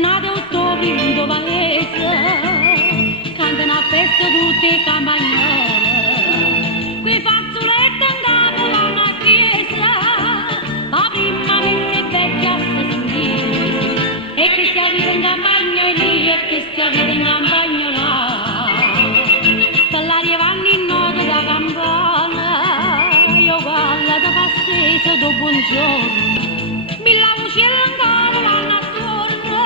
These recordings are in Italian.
giornate ottobre in tuo paese cantano a festa tutte le campagnole, quei fazzoletti in capo vanno a chiesa, ma prima mette vecchia a sentire, e che stia vita in campagna lì, e che stia vita in campagna là, per l'aria vanno in noto da campana, io guardo da pasteso do buongiorno, mi la uccella in capo vanno attorno,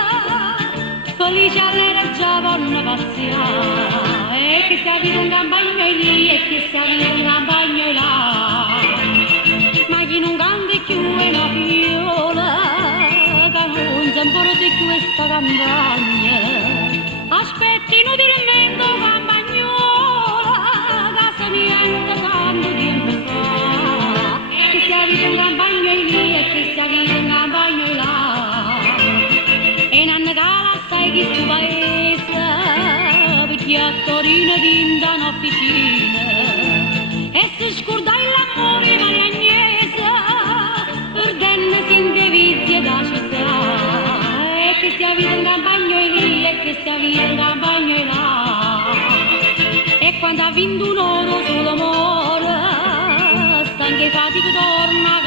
felice all'era già vanno passeare, e che stia vita in campagna lì, e che stia vita in campagna là, ma chi non canta più è una viola, che non si importa più questa campagna, aspetti inutilmente campagnola, che se niente quanto tempo fa, e che stia vita in campagna lì, e che stia vita in campagna là, e non cala sai chi sto paese, perché a Torino tinta un'officina, e si scorda l'amore mariagnese, perdendosi in devizie da città, e che stia vita in campagna lì, e che stia vita in campagna là, e quando ha vinto un oro solo amore, stanche fatiche torna